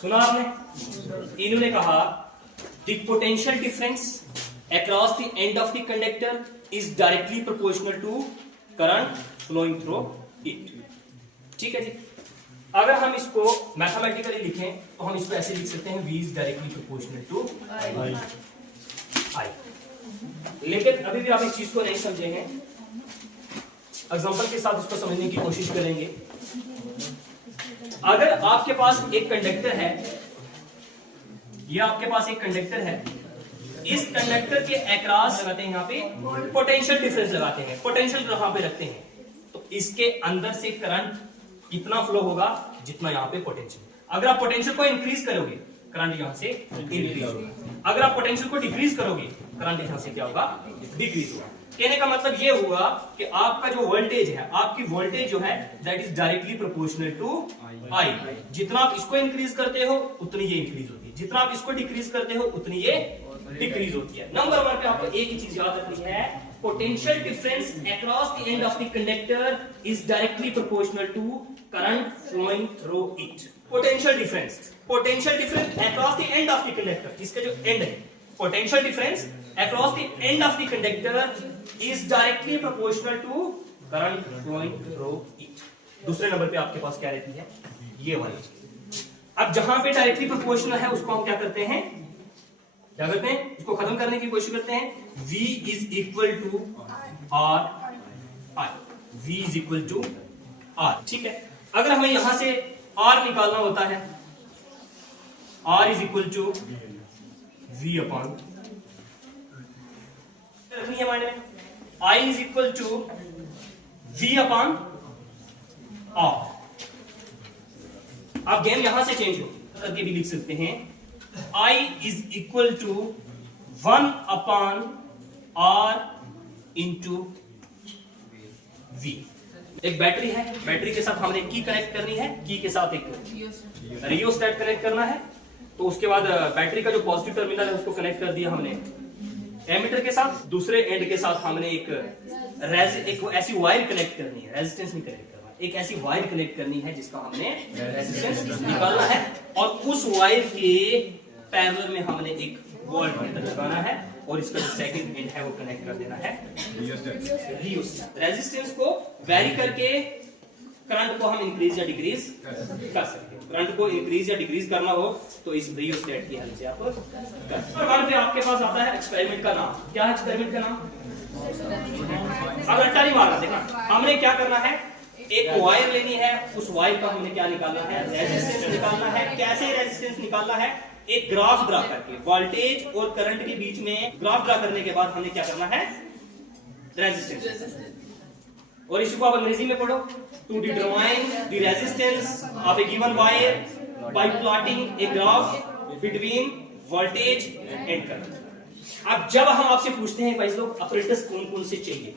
सुना आपने? इन्होंने कहा the potential difference across the end of the conductor is directly proportional to current flowing through it. ठीक है जी। अगर हम इसको मैथमेटिकली लिखें तो हम इसको ऐसे लिख सकते हैं, V is directly proportional to I। लेकिन अभी भी आप इस चीज को नहीं समझे हैं, एग्जांपल के साथ इसको समझने की कोशिश करेंगे। अगर आपके पास एक कंडक्टर है, ये आपके पास एक कंडक्टर है, इस कंडक्टर के अक्रॉस लगाते हैं, यहाँ पे पोटेंशियल डिफरेंस लगाते हैं, पोटेंशियल यहाँ पे रखते हैं, तो इसके अंदर से करंट इतना फ्लो होगा जितना यहाँ पे पोटेंशियल। अगर आप पोटेंशियल को इंक्रीज करोगे करंट यहाँ से इंक्रीज होगा, अगर आप पोटेंशियल को डिक्रीज करोगे करंट यहाँ से क्या होगा, डिक्रीज होगा। कहने का मतलब ये हुआ कि आपका जो वोल्टेज है, आपकी वोल्टेज जो है that is directly proportional to I. जितना आप इसको इंक्रीज करते हो उतनी ये इंक्रीज होती है, जितना आप इसको डिक्रीज करते हो उतनी ये डिक्रीज होती है। नंबर 1 पे आपको एक ही चीज याद रखनी है, potential difference across the end of the conductor is directly proportional to current flowing through it. Potential difference across the end of the conductor, इसका जो एंड है, potential difference across the end of the conductor is directly proportional to current flowing through it. दूसरे number पे आपके पास क्या रहती है, ये वाली चीज। अब जहां पे डायरेक्टली प्रोपोर्शनल है उसको हम क्या करते हैं, इसको खत्म करने की कोशिश करते हैं। V is equal to R I, V is equal to R. ठीक है। अगर हमें यहां से R निकालना होता है, R is equal to V upon, रखनी है माइंड में, I is equal to V upon R। आप गेम यहां से चेंज हो करके भी लिख सकते हैं, I is equal to 1 upon R into V। एक बैटरी है, बैटरी के साथ हमने की कनेक्ट करनी है, की के साथ एक रियोस्टेट कनेक्ट करना है। तो उसके बाद बैटरी का जो पॉजिटिव टर्मिनल है उसको कनेक्ट कर दिया हमने एमीटर के साथ, दूसरे एंड के साथ हमने एक ऐसी वायर कनेक्ट करनी है, रेजिस्टेंस नहीं कनेक्ट करना, एक ऐसी वायर कनेक्ट करनी है जिसका हमने रेजिस्टेंस निकालना है, और उस वायर के पैरेलल में हमने एक वोल्टमीटर लगाना है, और इसका जो सेकंड एंड है वो कनेक्ट कर देना है रियोस्टेट। रेजिस्टेंस को वेरी करके करंट को हम इंक्रीज या डिक्रीज कर सकते हैं। करंट को इंक्रीज या डिक्रीज करना हो तो इस रियोस्टेट की हेल्प से आप कर सकते हैं। और फिर आपके पास आता है एक्सपेरिमेंट का नाम। क्या है एक्सपेरिमेंट का नाम? अब रट्टा नहीं मारना, देखना हमने क्या करना है, एक वायर लेनी है, उस वायर का हमने क्या निकालना है, रेजिस्टेंस निकालना है। कैसे रेजिस्टेंस निकालना है, एक ग्राफ ड्रा करके, वोल्टेज और करंट के बीच में ग्राफ ड्रा करने के बाद हमने क्या करना है, रेजिस्टेंस। और इसको आप अंग्रेजी में पढ़ो, to determine the resistance of a given wire by plotting a graph between voltage and current. अब जब हम आपसे पूछते हैं भाई लोग ऑपरेटर्स कौन कौन से चाहिए,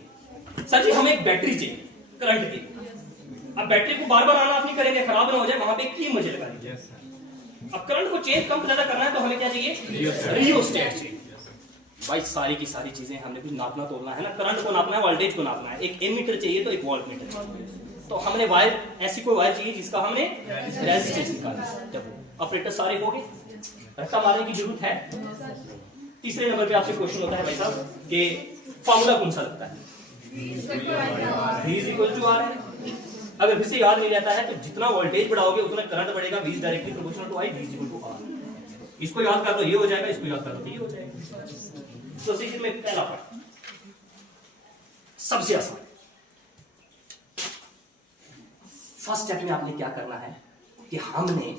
सर जी हमें एक बैटरी चाहिए करंट की। अब बैटरी को बार बार ऑन ऑफ नहीं करेंगे, खराब ना हो जाए, वहां पे एक की मुझे लगा दीजिए। अब करंट को चेंज कम ज्यादा करना है तो हमें क्या चाहिए, रियोस्टेट चाहिए। भाई सारी की सारी चीजें हमने कुछ नापना तोलना है ना, करंट को नापना है, वोल्टेज को नापना है, एक एमीटर चाहिए तो एक वोल्टमीटर चाहिए। तो हमने वायर, ऐसी कोई वायर चाहिए जिसका हमने रेजिस्टेंस निकालना है। जब ऑपरेटर सारे हो गए, रट्टा मारने की जरूरत है। तीसरे नंबर पे आपसे क्वेश्चन होता है भाई साहब कि फॉर्मूला कौन सा लगता है, V is equal to R है। अगर फिर से याद नहीं रहता है तो जितना वोल्टेज बढ़ाओगे उतना करंट बढ़ेगा, V is directly proportional to I, V is equal to R। इसको याद कर दो ये हो जाएगा, इसको याद कर दो ये हो जाएगा। प्रोसीजर में पहला पार्ट सबसे आसान, फर्स्ट स्टेप में आपने क्या करना है कि हमने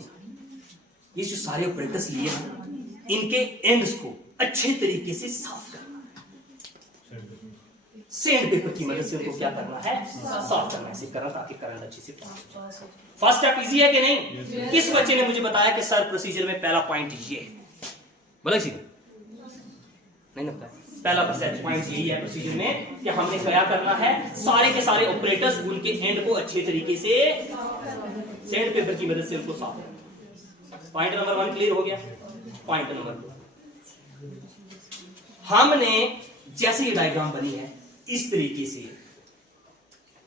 ये जो सारे ऑपरेटर्स लिए हैं इनके एंड्स को अच्छे तरीके से साफ करना है। सैंड पेपर की मदद से उनको क्या करना है, साफ करना है, करना ताकि करंट अच्छे से पास हो। फर्स्ट स्टेप इजी है कि नहीं? किस बच्चे ने मुझे बताया कि सर प्रोसीजर में पहला पॉइंट ये है, बोला किसी नहीं लगता है। पहला पॉइंट यही है प्रोसीजर में कि हमने क्या करना है, सारे के सारे ऑपरेटर्स उनके एंड को अच्छे तरीके से सैंड पेपर की मदद से उनको साफ करना। पॉइंट नंबर 1 क्लियर हो गया। पॉइंट नंबर 2, हमने जैसे ये डायग्राम बनी है इस तरीके से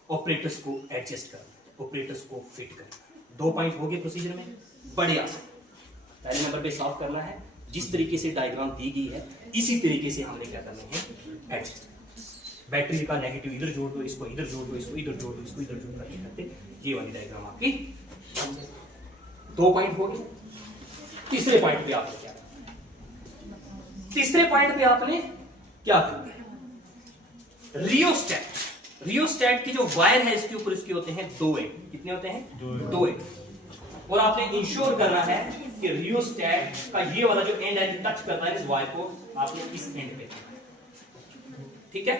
ऑपरेटर्स को एडजस्ट करना, ऑपरेटर्स को फिट करना। 2 पॉइंट हो गए प्रोसीजर में, बड़े आसान। पहले नंबर पे सॉल्व करना है, जिस तरीके से डायग्राम दी गई है इसी तरीके से हमने क्या करना है, एडजस्ट। बैटरी का नेगेटिव इधर जोड़ दो, इसको इधर जोड़ दो, इसको इधर जोड़ दो, इसको इधर जोड़ करके करते ये वाली डायग्राम आपकी 2 पॉइंट हो गए। तीसरे पॉइंट पे आपने क्या करना, तीसरे पॉइंट पे आपने क्या करना है, रियोस्टेट। रियोस्टेट की जो वायर है इसके ऊपर इसके होते हैं 2 एंड। कितने होते हैं? 2 एंड। और आपने इंश्योर करना है कि रियोस्टेट का ये वाला जो एंड है टच करता है इस वायर को, आपने इस एंड पे, ठीक है।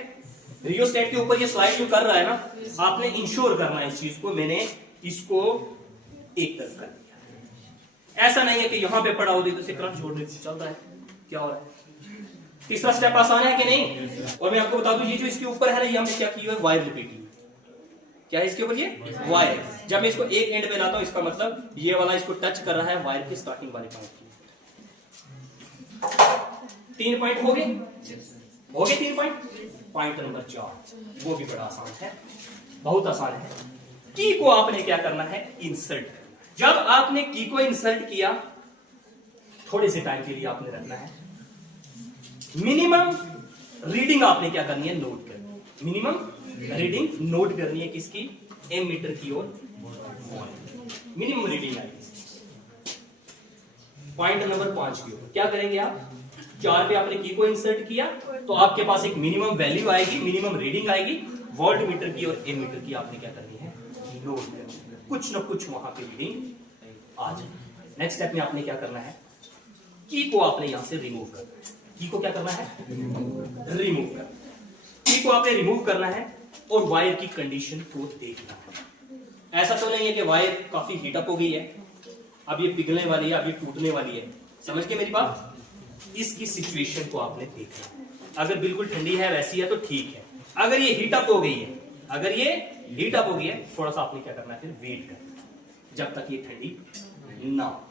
रियोस्टेट के ऊपर ये स्लाइड जो कर रहा है ना, आपने इंश्योर करना है इस चीज को। मैंने इसको एक तरफ कर दिया, ऐसा नहीं है कि यहां पे पड़ा हो तो इसे करंट छोड़ देते चल रहा है, क्या हो रहा है। तीसरा स्टेप आसान है कि नहीं? और मैं आपको बता दूं ये जो इसके ऊपर है ना, ये हमने क्या की है, वायर रिपीट की। क्या है इसके ऊपर? ये वायर। जब मैं इसको एक एंड पे लाता हूं इसका मतलब ये वाला इसको टच कर रहा है वायर के स्टार्टिंग वाले पॉइंट की। 3 पॉइंट हो गए, हो गए 3 पॉइंट। पॉइंट नंबर 4 वो भी बड़ा आसान है, बहुत आसान है। की को आपने क्या करना है, इंसर्ट। जब आपने की को इंसर्ट किया, थोड़े से टाइम के लिए आपने रखना है। मिनिमम रीडिंग आपने क्या करनी है, नोट करनी। मिनिमम रीडिंग नोट करनी है किसकी, एमीटर की ओर मिनिमम रीडिंग आएगी। पॉइंट नंबर 5 की ओर क्या करेंगे आप, 4 पे आपने की को इंसर्ट किया तो आपके पास एक मिनिमम वैल्यू आएगी, मिनिमम रीडिंग आएगी। वोल्ट मीटर की और एमीटर की आपने क्या करनी है, नोट करनी है। कुछ ना कुछ वहां पे रीडिंग आ जाए। नेक्स्ट स्टेप में आपने क्या करना है, की को आपने यहां से रिमूव करना है। की को क्या करना है, रिमूव करना। की को आपने रिमूव करना है और वायर की कंडीशन को देखना है। ऐसा तो नहीं है कि वायर काफी हीटअप हो गई है, अब ये पिघलने वाली है, अब ये टूटने वाली है। समझ के मेरी बात? इसकी सिचुएशन को आपने देखना है। अगर बिल्कुल ठंडी है वैसी है तो ठीक है, अगर ये हीटअप हो गई है, अगर ये हीटअप हो गई है, थोड़ा सा आपने क्या करना है, फिर वेट करना है जब तक ये ठंडी ना हो।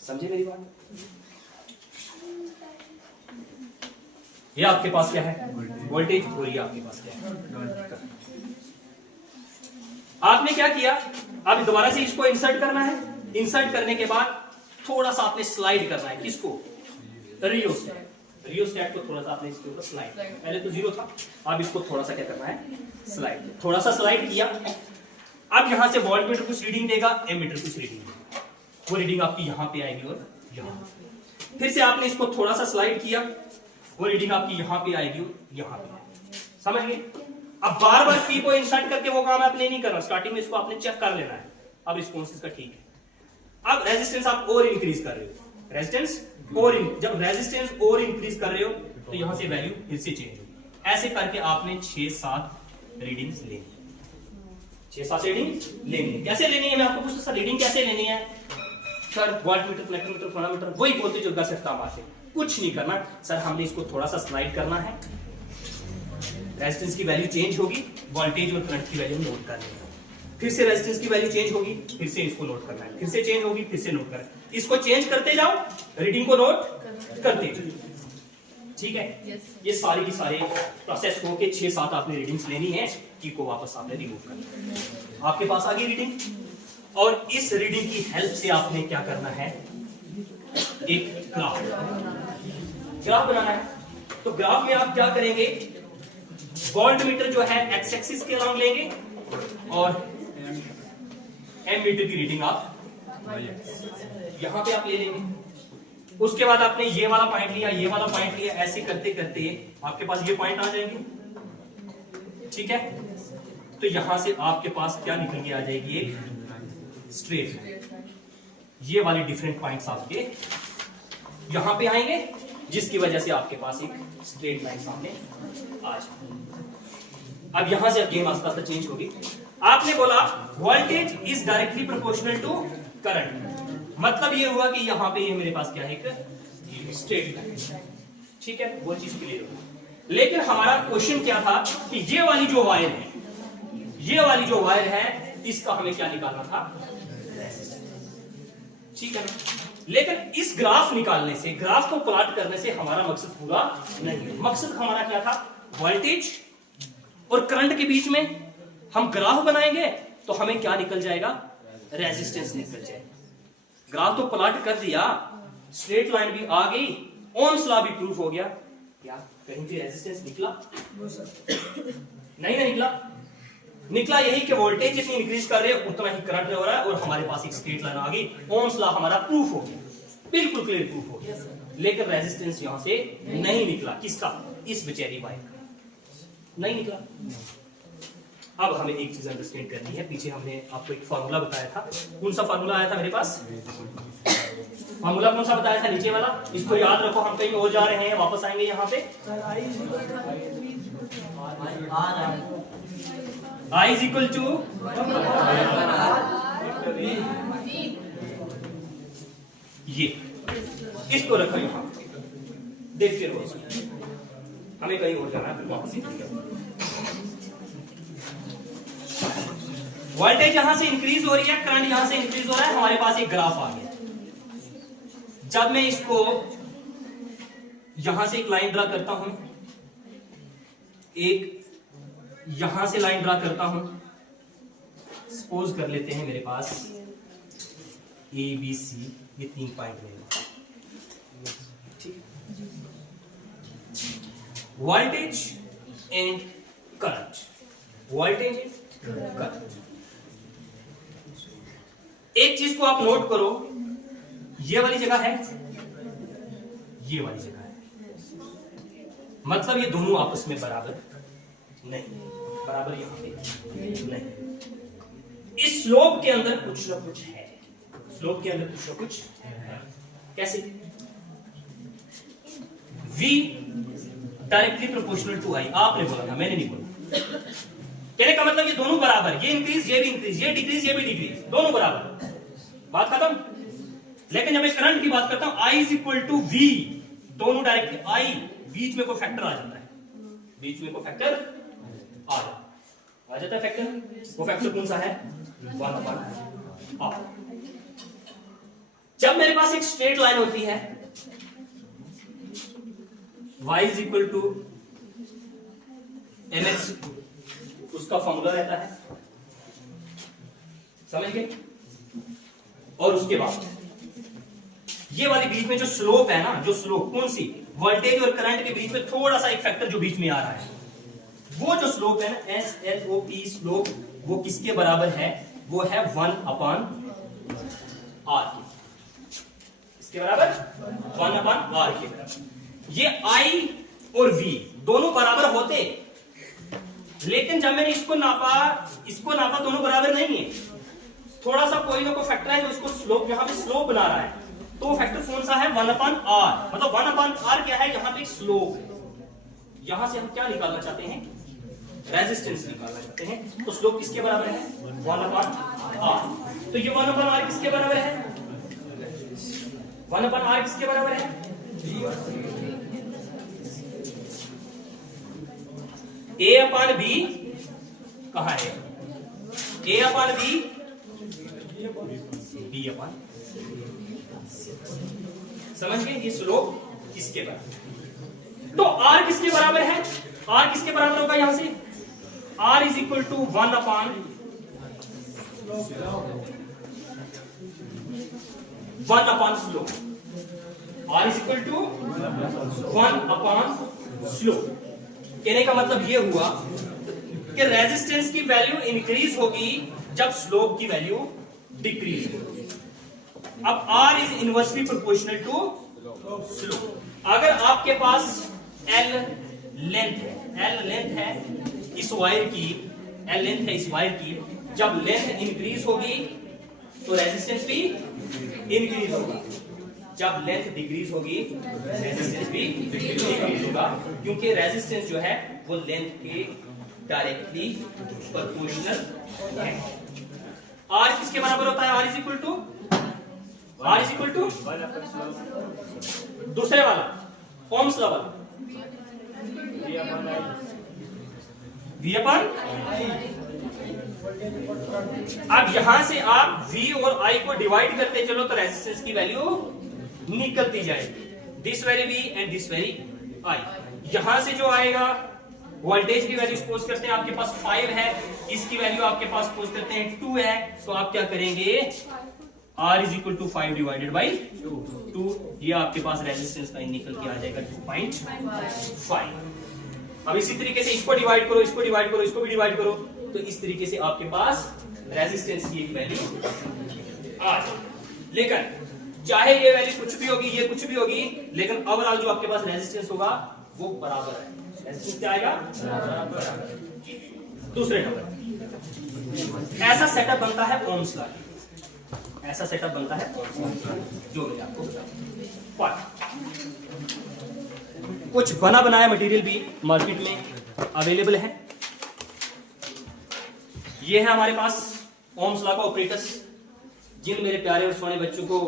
समझे मेरी बात? ये आपके पास क्या है, वोल्टेज, और ये आपके पास क्या है। आपने क्या किया, अब दोबारा से इसको इंसर्ट करना है। इंसर्ट करने के बाद थोड़ा सा आपने स्लाइड करना है, किसको, रियोस्टेट। रियोस्टेट को थोड़ा सा आपने इसके ऊपर स्लाइड, पहले तो 0 था, अब इसको थोड़ा सा क्या करना है, स्लाइड। थोड़ा सा स्लाइड किया, अब यहां से वोल्टमीटर कुछ रीडिंग देगा, एमीटर कुछ रीडिंग देगा। वो रीडिंग आपकी यहां पे आएगी और यहां। फिर से आपने इसको थोड़ा सा स्लाइड किया, वो रीडिंग आपकी यहां पे आएगी और यहां पे आएगी। समझ गए? अब बार बार की को इंसर्ट करके वो काम आपने नहीं करना, स्टार्टिंग में इसको आपने चेक कर लेना है। अब रिस्पॉन्स इसका ठीक है। अब रेजिस्टेंस आप और इंक्रीज कर रहे हो, रेजिस्टेंस और जब रेजिस्टेंस और इंक्रीज कर रहे हो तो यहां से वैल्यू फिर से चेंज होगी। ऐसे करके आपने 6-7 रीडिंग्स लेनी, 6-7 रीडिंग लेनी। कैसे लेनी है, मैं आपको पूछता, रीडिंग कैसे लेनी है सर? वोल्टमीटर, फ्लैक्टोमीटर, फोनोमीटर, वही बोलते जो 10 काम आते। कुछ नहीं करना सर, हमने इसको थोड़ा सा स्लाइड करना है, रेजिस्टेंस की वैल्यू चेंज होगी, वोल्टेज और करंट की वैल्यू नोट करनी है। फिर से रेजिस्टेंस की वैल्यू चेंज होगी, फिर से इसको नोट करना है, फिर से चेंज होगी, फिर से नोट करना है। इसको चेंज करते जाओ, रीडिंग को नोट करते जाओ, ठीक है। ये सारी की सारी प्रोसेस हो के 6-7 आपने रीडिंग्स लेनी है, की को वापस आपने रिमूव करना है। आपके पास आ गई रीडिंग, और इस रीडिंग की हेल्प से आपने क्या करना है, एक ग्राफ बनाना है। तो ग्राफ में आप क्या करेंगे, वोल्टमीटर जो है एक्स एक्सिस के अलॉन्ग लेंगे और एमीटर की रीडिंग आप यहां पे आप ले लेंगे। उसके बाद आपने ये वाला पॉइंट लिया, ये वाला पॉइंट लिया, ऐसे करते करते आपके पास ये पॉइंट आ जाएंगे, ठीक है। तो यहां से आपके पास क्या निकल के आ जाएगी, एक स्ट्रेट। ये वाले डिफरेंट पॉइंट्स आपके यहां पे आएंगे, जिसकी वजह से आपके पास एक स्ट्रेट लाइन सामने आ जाए। अब यहां से गेम आस्ते आस्ते चेंज होगी। आपने बोला voltage is directly proportional to current, मतलब ये हुआ कि यहां पे ये मेरे पास क्या है, एक स्ट्रेट लाइन, ठीक है, वो चीज क्लियर होगी। लेकिन हमारा क्वेश्चन क्या था कि ये वाली जो वायर है, ये वाली जो वायर है, इसका हमें क्या निकालना था, ठीक है ना। लेकिन इस ग्राफ निकालने से, ग्राफ को प्लॉट करने से हमारा मकसद पूरा नहीं। मकसद हमारा क्या था, वोल्टेज और करंट के बीच में हम ग्राफ बनाएंगे तो हमें क्या निकल जाएगा, रेजिस्टेंस निकल जाएगा। ग्राफ तो प्लॉट कर दिया, स्ट्रेट लाइन भी आ गई, ओम्स लॉ भी प्रूफ हो गया, क्या कहीं भी रेजिस्टेंस निकला? नहीं ना निकला। निकला यही कि वोल्टेज जितनी इंक्रीज कर रहे हैं उतना ही करंट हो रहा है, और हमारे पास एक स्ट्रेट लाइन आ गई, ओम्स लॉ हमारा प्रूफ हो गया, बिल्कुल क्लियर प्रूफ हो गया। लेकिन रेजिस्टेंस यहां से नहीं निकला, किसका? इस बेचारी वायर का नहीं निकला। अब हमें एक चीज अंडरस्टैंड करनी है, पीछे हमने आपको एक फार्मूला बताया था, कौन सा फार्मूला आया था मेरे पास? फार्मूला कौन सा बताया था? नीचे वाला, इसको याद रखो, हम कहीं और जा रहे हैं, वापस आएंगे यहाँ पे। I is equal to ये, इसको रखो यहाँ, देखते रहो, हमें कहीं और जाना है, वापस वोल्टेज यहां से इंक्रीज हो रही है, करंट यहां से इंक्रीज हो रहा है, हमारे पास एक ग्राफ आ गया। जब मैं इसको यहां से एक लाइन ड्रा करता हूं, एक यहां से लाइन ड्रा करता हूं, सपोज कर लेते हैं मेरे पास ए बी सी, ये 3 पॉइंट रहेगा, ठीक है। Voltage and current, voltage and current. एक चीज को आप नोट करो, ये वाली जगह है, ये वाली जगह है, मतलब ये दोनों आपस में बराबर नहीं, बराबर यहां पे नहीं। इस स्लोप के अंदर कुछ ना कुछ है, स्लोप के अंदर कुछ ना कुछ है। कैसे? V directly proportional to I, आपने बोला था, मैंने नहीं बोला। कहने का मतलब ये दोनों बराबर, ये इंक्रीज ये भी इंक्रीज, ये डिक्रीज ये भी डिक्रीज, दोनों बराबर, बात खत्म। लेकिन जब मैं करंट की बात करता हूं, I is equal to V, दोनों डायरेक्टली, I बीच में कोई फैक्टर आ जाता है, बीच में कोई फैक्टर आ जाता है फैक्टर, वो फैक्टर कौन सा है? 1/r। जब मेरे पास एक स्ट्रेट लाइन होती है, y is equal to mx, उसका फॉर्मूला रहता है, समझ गए? और उसके बाद ये वाली बीच में जो स्लोप है ना, जो स्लोप कौन सी? वोल्टेज और करंट के बीच में थोड़ा सा एक फैक्टर जो बीच में आ रहा है, वो जो स्लोप है ना, SLOP स्लोप, वो किसके बराबर है? वो है 1/r के, इसके बराबर 1/r के बराबर। ये I और V दोनों बराबर होते, लेकिन जब मैंने इसको नापा दोनों बराबर नहीं है, थोड़ा सा कोई ना कोई फैक्टर है जो इसको स्लोप, यहां पे स्लोप बना रहा है, तो वो फैक्टर कौन सा है? 1/r। मतलब 1/r क्या है? यहां पे स्लोप है, यहां से हम क्या निकालना चाहते हैं? रेजिस्टेंस निकालना चाहते हैं, तो स्लोप किसके बराबर है? 1/r। तो ये 1/r किसके बराबर है? 1/r किसके बराबर है? A/B कहां है? A/B B/, समझ गए? ये स्लोप किसके बराबर? तो R किसके बराबर है? R किसके बराबर होगा यहां से? R is equal to 1/1 slope. R is equal to 1/, slope. कहने का मतलब ये हुआ कि रेजिस्टेंस की वैल्यू इंक्रीज होगी जब स्लोप की वैल्यू डिक्रीज होगी। अब R is inversely proportional to slope. अगर आपके पास L लेंथ है इस वायर की, L लेंथ है इस वायर की, जब लेंथ इंक्रीज होगी तो रेजिस्टेंस भी इंक्रीज होगा, जब लेंथ डिक्रीज होगी रेजिस्टेंस भी डिक्रीज होगा, क्योंकि रेजिस्टेंस जो है वो लेंथ के डायरेक्टली प्रोपोर्शनल है। R किसके बराबर होता है? R इज इक्वल टू दूसरे वाला ओम्स लॉ वाला V/I। अब यहां से आप V और I को डिवाइड करते चलो तो रेजिस्टेंस की वैल्यू निकलती जाएगी, this very V and this very I। यहां से जो आएगा वोल्टेज की वैल्यू सपोज करते हैं आपके पास 5 है, इसकी वैल्यू आपके पास सपोज करते हैं 2 है, तो आप क्या करेंगे? R is equal to 5 divided by 2। ये आपके पास रेजिस्टेंस का निकल के आ जाएगा 2.5। अब इसी तरीके से इसको डिवाइड करो, इसको डिवाइड करो, इसको भी डिवाइड करो, तो इस तरीके से आपके पास रेजिस्टेंस की एक वैल्यू आ जाएगी। लेकिन चाहे ये वैल्यू कुछ भी होगी, ये कुछ भी होगी, लेकिन ओवरऑल जो आपके पास रेजिस्टेंस होगा वो बराबर है। रेजिस्टेंस क्या आएगा? बराबर। दूसरे नंबर, ऐसा सेटअप बनता है ओम्स लॉ। ऐसा सेटअप बनता है जो मैंने आपको बताया। कुछ बना बनाया मटेरियल भी मार्केट में अवेलेबल है। ये है हमारे पास ओम्स लॉ का ऑपरेटर्स। जिन मेरे प्यारे और सोने बच्चों को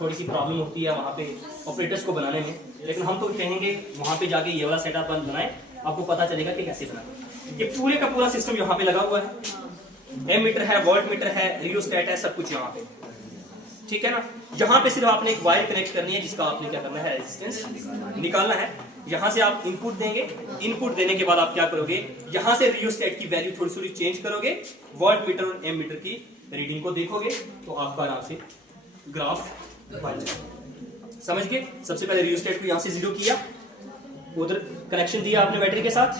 थोड़ी सी प्रॉब्लम होती है वहां पे ऑपरेटर्स को बनाने में, लेकिन हम तो कहेंगे वहां पे जाके ये वाला सेटअप बनाएं, आपको पता चलेगा कि कैसे बनाना। ये पूरे का पूरा सिस्टम यहाँ पे लगा हुआ है। एम मीटर है, वोल्ट मीटर है, रियोस्टेट है, सब कुछ यहाँ पे, ठीक है ना। यहाँ पे सिर्फ आपने एक वायर कनेक्ट करनी है जिसका आपने क्या करना है, रेजिस्टेंस निकालना है। यहाँ से आप इनपुट देंगे, इनपुट देने के बाद आप क्या करोगे, यहाँ से रियोस्टेट की वैल्यू थोड़ी थोड़ी चेंज करोगे, वोल्ट मीटर और एम मीटर की रीडिंग को देखोगे तो आपका आराम से ग्राफ बन जाएगा। समझ गए? सबसे पहले रियोस्टेट को यहाँ से 0 किया, उधर कनेक्शन दिया आपने बैटरी के साथ।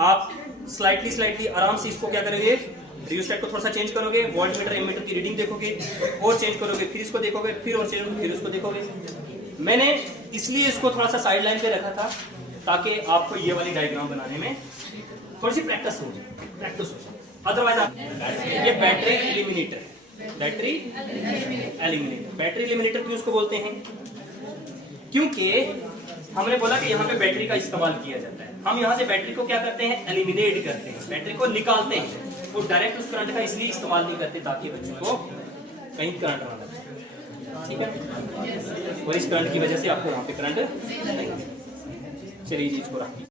आप स्लाइटली आराम से इसको क्या करोगे, रियोस्टेट को थोड़ा सा चेंज करोगे, वोल्ट मीटर एम मीटर की रीडिंग देखोगे और चेंज करोगे, फिर इसको देखोगे, फिर और चेंज, फिर उसको देखोगे। मैंने इसलिए इसको थोड़ा सा साइड लाइन पे रखा था ताकि आपको ये वाली डायग्राम बनाने में थोड़ी सी प्रैक्टिस हो जाए। अदरवाइज ये battery eliminator, battery eliminator, battery eliminator क्यों उसको बोलते हैं? क्योंकि हमने बोला कि यहाँ पे बैटरी का इस्तेमाल किया जाता है। हम यहाँ से बैटरी को क्या करते हैं, एलिमिनेट करते हैं, बैटरी को निकालते हैं। वो डायरेक्ट उस करंट का इसलिए इस्तेमाल नहीं करते ताकि बच्चों को कहीं करंट ना लगे, ठीक है। और इस करंट की वजह से आपको यहाँ पे करंट, चलिए जी इसको रखिए।